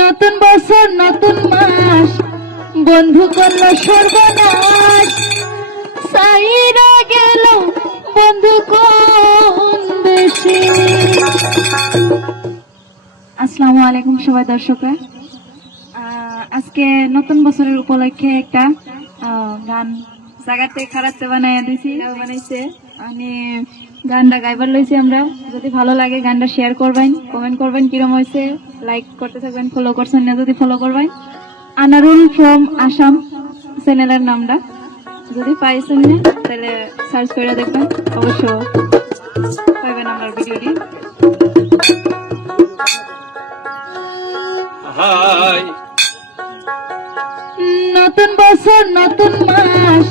নতুন বছর, নতুন মাস, বন্ধু করল সর্বনাশ। সাইরা গেল, বন্ধু কোন দেশে আসসালামু আলাইকুম সবাই দর্শক আজকে নতুন বছরের উপলক্ষে একটা গান জায়গাতে খারাপ বানায় দিছি। বানাইছে। মানে গানটা গাইবার লইছি আমরা। যদি ভালো লাগে গানটা শেয়ার করবেন কমেন্ট করবেন কিরম হয়েছে লাইক করতে থাকবেন ফলো করছেন না যদি ফলো করবেন। আনারুল ফ্রম আসাম চ্যানেলের নামটা। যদি পাইছেন না তাহলে সার্চ করে দেখবেন অবশ্য পাইবেন আমার ভিডিওটি। নতুন বছর নতুন মাস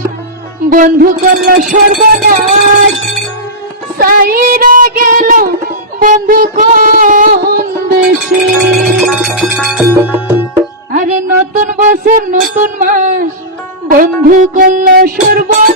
বন্ধু করল সর্বনাশ। সাইরা গেল বন্ধু কোন দেশে আরে নতুন বছর, নতুন মাস। বন্ধু করল সর্বনাশ।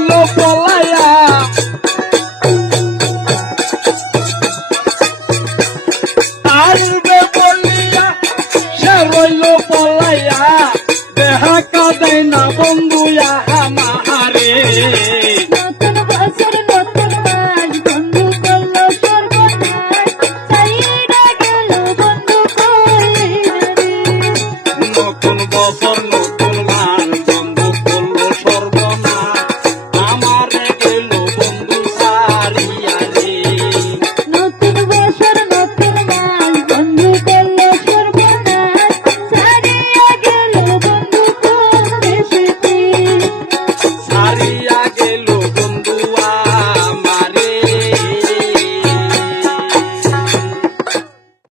গেল পলায়া। আসবে বলিয়া সে রইল পলায়া। দেহা কাঁদে না বন্ধু আমারে নতুন বছর নতুন মাস বন্ধু করল সর্বনাশ। চাইরা গেল বন্ধু কইরা রে নতুন বছর